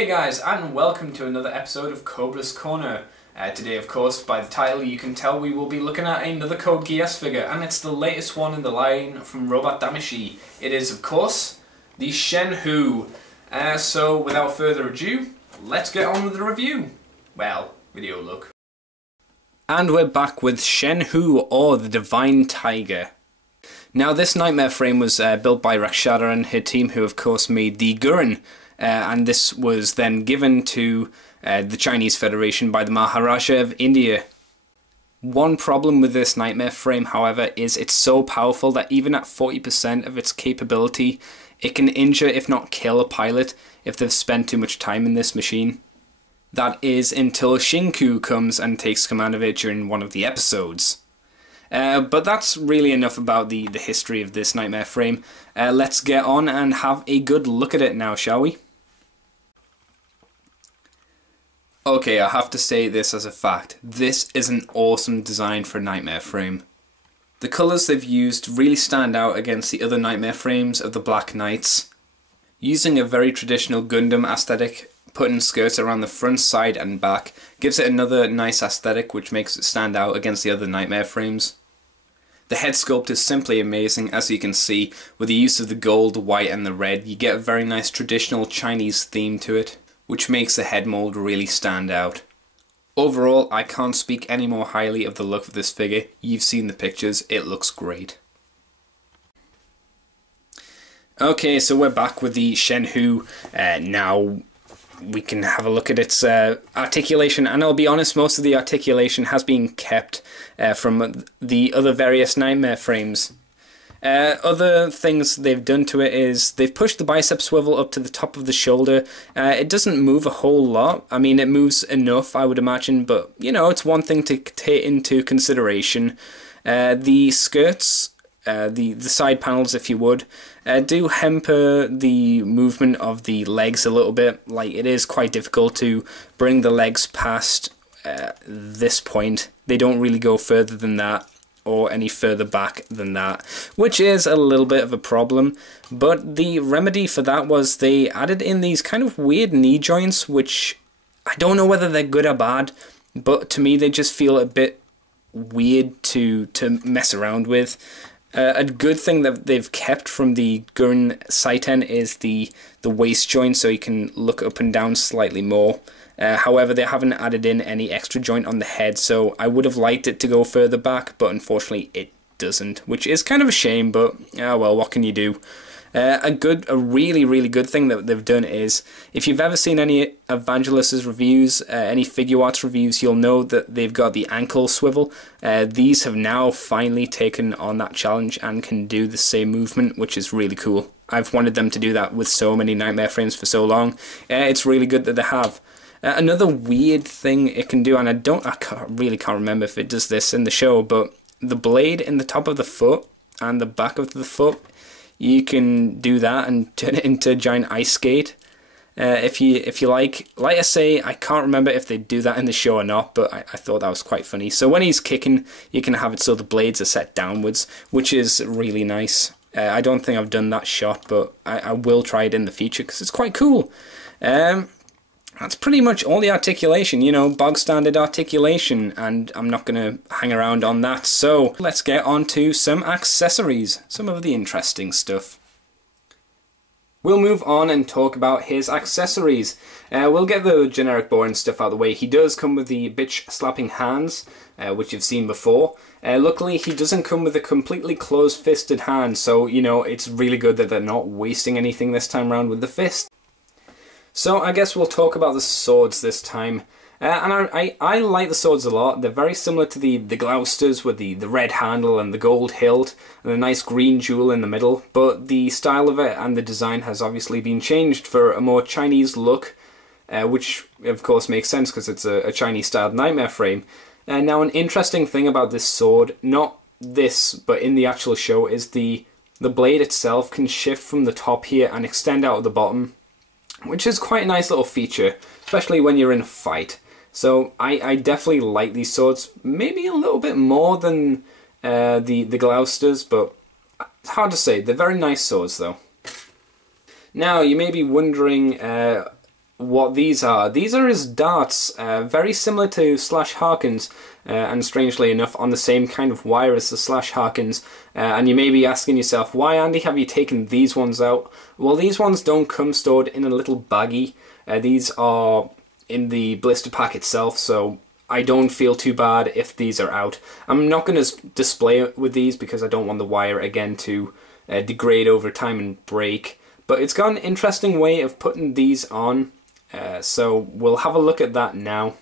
Hey guys, and welcome to another episode of Cobra's Corner. Today, of course, by the title you can tell we will be looking at another Code Geass figure, and it's the latest one in the line from Robot Damashii. It is, of course, the Shen Hu. So, without further ado, let's get on with the review. Well, video look. And we're back with Shen Hu, or the Divine Tiger. Now, this nightmare frame was built by Rakshada and her team, who of course made the Gurren. And this was then given to the Chinese Federation by the Maharaja of India. One problem with this nightmare frame, however, is it's so powerful that even at 40% of its capability, it can injure, if not kill, a pilot if they've spent too much time in this machine. That is until Shen Hu comes and takes command of it during one of the episodes. But that's really enough about the history of this nightmare frame. Let's get on and have a good look at it now, shall we? Okay, I have to say this as a fact. This is an awesome design for a nightmare frame. The colours they've used really stand out against the other nightmare frames of the Black Knights. Using a very traditional Gundam aesthetic, putting skirts around the front, side and back gives it another nice aesthetic which makes it stand out against the other nightmare frames. The head sculpt is simply amazing, as you can see. With the use of the gold, white and the red, you get a very nice traditional Chinese theme to it, which makes the head mold really stand out. Overall, I can't speak any more highly of the look of this figure. You've seen the pictures, it looks great. Okay, so we're back with the Shen Hu. Now we can have a look at its articulation, and I'll be honest, most of the articulation has been kept from the other various nightmare frames. Other things they've done to it is they've pushed the bicep swivel up to the top of the shoulder. It doesn't move a whole lot. I mean, it moves enough, I would imagine, but you know, it's one thing to take into consideration. The skirts, the side panels, if you would, do hamper the movement of the legs a little bit. Like, it is quite difficult to bring the legs past this point. They don't really go further than that, or any further back than that, which is a little bit of a problem. But the remedy for that was they added in these kind of weird knee joints, which I don't know whether they're good or bad, but to me they just feel a bit weird to mess around with. A good thing that they've kept from the Gurren Saiten is the waist joint, so you can look up and down slightly more. However, they haven't added in any extra joint on the head, so I would have liked it to go further back, but unfortunately it doesn't, which is kind of a shame, but well, what can you do? A really, really good thing that they've done is, if you've ever seen any Evangelus's reviews, any Figure Arts reviews, you'll know that they've got the ankle swivel. These have now finally taken on that challenge and can do the same movement, which is really cool. I've wanted them to do that with so many nightmare frames for so long. It's really good that they have. Another weird thing it can do, and I really can't remember if it does this in the show, but the blade in the top of the foot and the back of the foot, you can do that and turn it into a giant ice skate. If you like I say, I can't remember if they do that in the show or not, but I thought that was quite funny. So when he's kicking, you can have it so the blades are set downwards, which is really nice. I don't think I've done that shot, but I will try it in the future because it's quite cool. That's pretty much all the articulation, you know, bog standard articulation, and I'm not going to hang around on that. So let's get on to some accessories, some of the interesting stuff. We'll move on and talk about his accessories. We'll get the generic boring stuff out of the way. He does come with the bitch slapping hands, which you've seen before. Luckily, he doesn't come with a completely closed-fisted hand, so, you know, it's really good that they're not wasting anything this time around with the fist. So I guess we'll talk about the swords this time. And I like the swords a lot. They're very similar to the Gloucesters with the red handle and the gold hilt and a nice green jewel in the middle. But the style of it and the design has obviously been changed for a more Chinese look, which of course makes sense because it's a Chinese styled nightmare frame. Now, an interesting thing about this sword, not this but in the actual show, is the blade itself can shift from the top here and extend out at the bottom, which is quite a nice little feature, especially when you're in a fight. So I definitely like these swords, maybe a little bit more than the Gloucesters, but it's hard to say. They're very nice swords though. Now, you may be wondering what these are. These are his darts, very similar to Slash Harkins, and strangely enough on the same kind of wire as the Slash Harkins. And you may be asking yourself, why, Andy, have you taken these ones out? Well, these ones don't come stored in a little baggie. These are in the blister pack itself, so I don't feel too bad if these are out. I'm not going to display it with these because I don't want the wire again to degrade over time and break. But it's got an interesting way of putting these on, so we'll have a look at that now.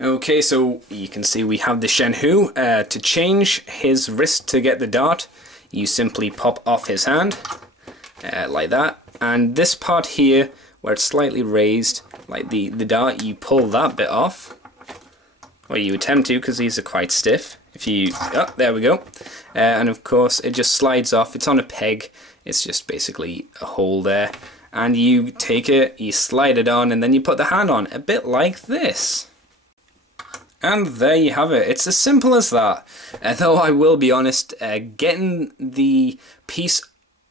Okay, so you can see we have the Shen Hu. To change his wrist to get the dart, you simply pop off his hand, like that. And this part here, where it's slightly raised, like the dart, you pull that bit off. Or you attempt to, because these are quite stiff. If you, oh, there we go. And of course, it just slides off. It's on a peg. It's just basically a hole there. And you take it, you slide it on, and then you put the hand on, a bit like this. And there you have it. It's as simple as that. Though I will be honest, getting the piece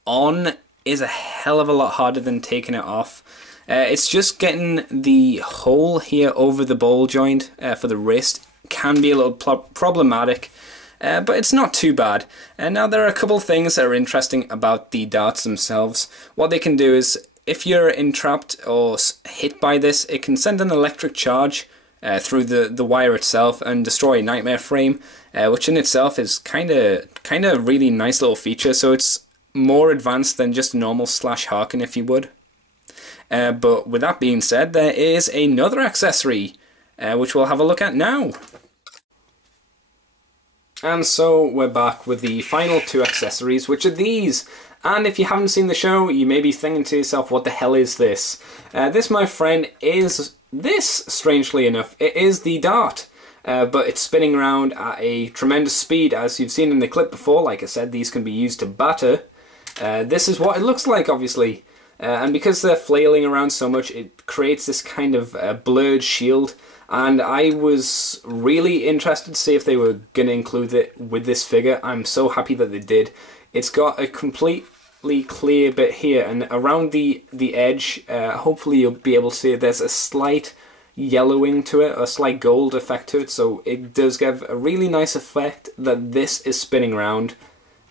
on is a hell of a lot harder than taking it off. It's just getting the hole here over the ball joint for the wrist can be a little problematic, but it's not too bad. And now there are a couple things that are interesting about the darts themselves. What they can do is, if you're entrapped or hit by this, it can send an electric charge through the wire itself and destroy a nightmare frame, which in itself is kind of really nice little feature. So it's more advanced than just a normal Slash Harkin, if you would. But with that being said, there is another accessory, which we'll have a look at now. And so we're back with the final two accessories, which are these. And if you haven't seen the show, you may be thinking to yourself, what the hell is this? This, my friend, is this, strangely enough. It is the dart, but it's spinning around at a tremendous speed, as you've seen in the clip before. Like I said, these can be used to batter. This is what it looks like, obviously. And because they're flailing around so much, it creates this kind of blurred shield. And I was really interested to see if they were going to include it with this figure. I'm so happy that they did. It's got a completely clear bit here, and around the edge, hopefully you'll be able to see it, there's a slight yellowing to it, a slight gold effect to it, so it does give a really nice effect that this is spinning around.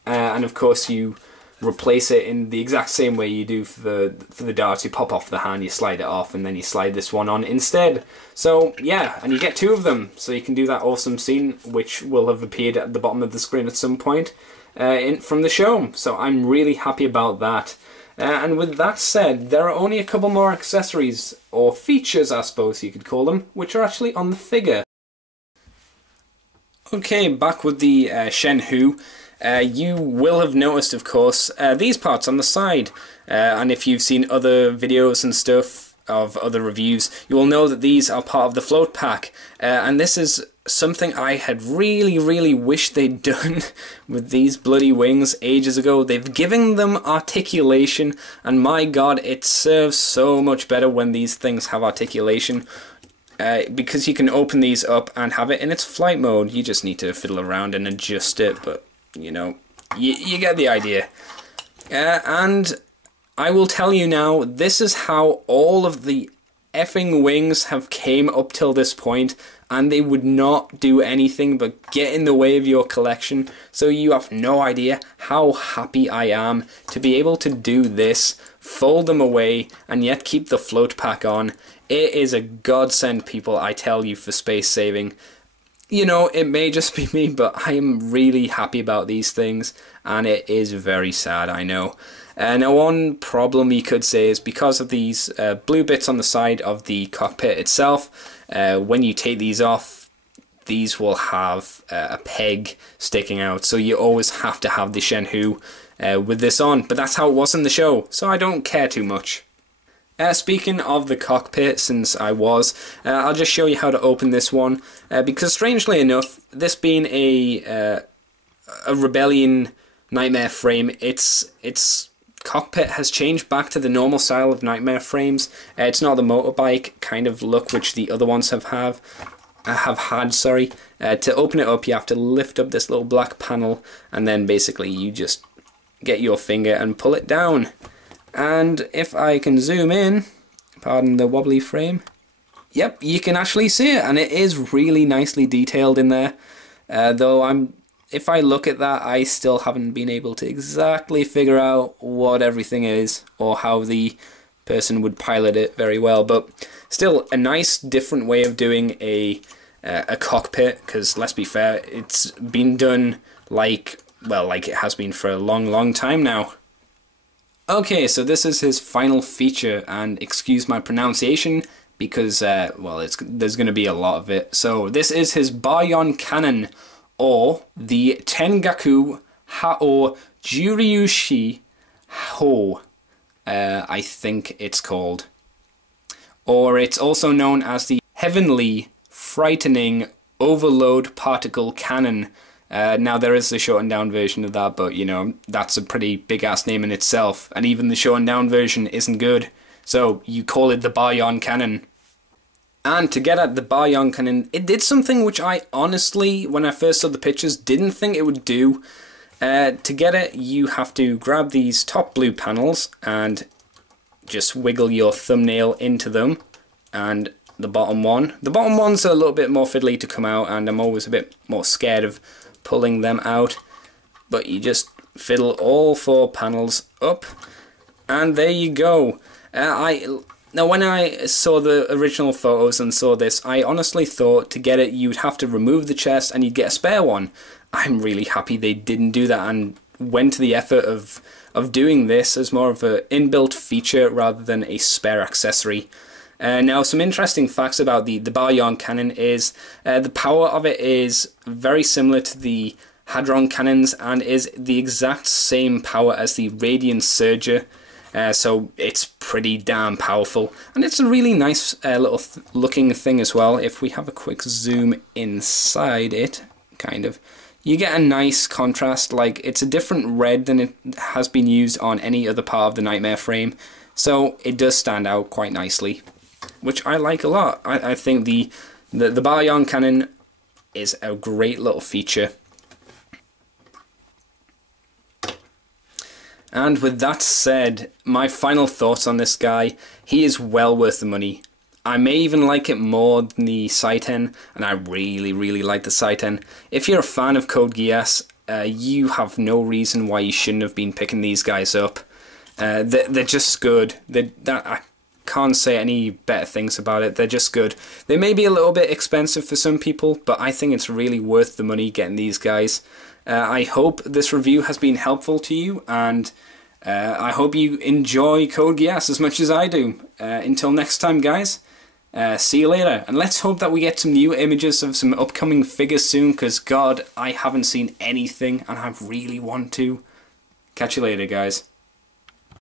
And of course you replace it in the exact same way you do for the darts. You pop off the hand, you slide it off, and then you slide this one on instead. So yeah, and you get two of them, so you can do that awesome scene, which will have appeared at the bottom of the screen at some point from the show. So I'm really happy about that. And with that said, there are only a couple more accessories, or features I suppose you could call them, which are actually on the figure. Okay, back with the Shen Hu. You will have noticed, of course, these parts on the side, and if you've seen other videos and stuff of other reviews, you will know that these are part of the float pack, and this is something I had really wished they'd done with these bloody wings ages ago. They've given them articulation, and my god, it serves so much better when these things have articulation. Because you can open these up and have it in its flight mode. You just need to fiddle around and adjust it, but you know, you get the idea. And I will tell you now, this is how all of the effing wings have came up till this point, and they would not do anything but get in the way of your collection. So you have no idea how happy I am to be able to do this, fold them away, and yet keep the float pack on. It is a godsend, people, I tell you, for space saving. You know, it may just be me, but I am really happy about these things, and it is very sad, I know. Now, one problem you could say is because of these blue bits on the side of the cockpit itself, when you take these off, these will have a peg sticking out, so you always have to have the Shen Hu with this on, but that's how it was in the show, so I don't care too much. Speaking of the cockpit, since I'll just show you how to open this one, because strangely enough, this being a Rebellion Nightmare frame, its cockpit has changed back to the normal style of Nightmare frames. It's not the motorbike kind of look which the other ones have had. To open it up, you have to lift up this little black panel, and then basically you just get your finger and pull it down. And if I can zoom in, pardon the wobbly frame, yep, you can actually see it, and it is really nicely detailed in there. Though if I look at that, I still haven't been able to exactly figure out what everything is or how the person would pilot it very well. But still, a nice different way of doing a cockpit, because let's be fair, it's been done like it has been for a long time now. Okay, so this is his final feature, and excuse my pronunciation because there's going to be a lot of it. So this is his Baryon Cannon, or the Tengaku Hao Juryushi Ho, I think it's called. Or it's also known as the Heavenly Frightening Overload Particle Cannon. Now there is a shortened down version of that, but you know, that's a pretty big ass name in itself, and even the shortened down version isn't good. So you call it the Baryon Cannon. And to get at the Baryon Cannon, it did something which I honestly, when I first saw the pictures, didn't think it would do. To get it, you have to grab these top blue panels and just wiggle your thumbnail into them, and the bottom one. The bottom one's a little bit more fiddly to come out, and I'm always a bit more scared of pulling them out. But you fiddle all 4 panels up, and there you go. Now when I saw the original photos and saw this, I honestly thought to get it you'd have to remove the chest and you'd get a spare one. I'm really happy they didn't do that and went to the effort of doing this as more of an inbuilt feature rather than a spare accessory. Now, some interesting facts about the Baryon Cannon is the power of it is very similar to the Hadron cannons and is the exact same power as the Radiant Surger. So it's pretty damn powerful, and it's a really nice little looking thing as well. If we have a quick zoom inside it, kind of, you get a nice contrast. Like, it's a different red than it has been used on any other part of the Nightmare frame, so it does stand out quite nicely, which I like a lot. I think the Baryon Cannon is a great little feature. And with that said, my final thoughts on this guy: he is well worth the money. I may even like it more than the Saiten, and I really like the Saiten. If you're a fan of Code Geass, you have no reason why you shouldn't have been picking these guys up. They're just good. I can't say any better things about it. They're just good. They may be a little bit expensive for some people, but I think it's really worth the money getting these guys. I hope this review has been helpful to you, and I hope you enjoy Code Geass as much as I do. Until next time, guys, see you later, and let's hope that we get some new images of some upcoming figures soon, because God, I haven't seen anything and I really want to. Catch you later, guys.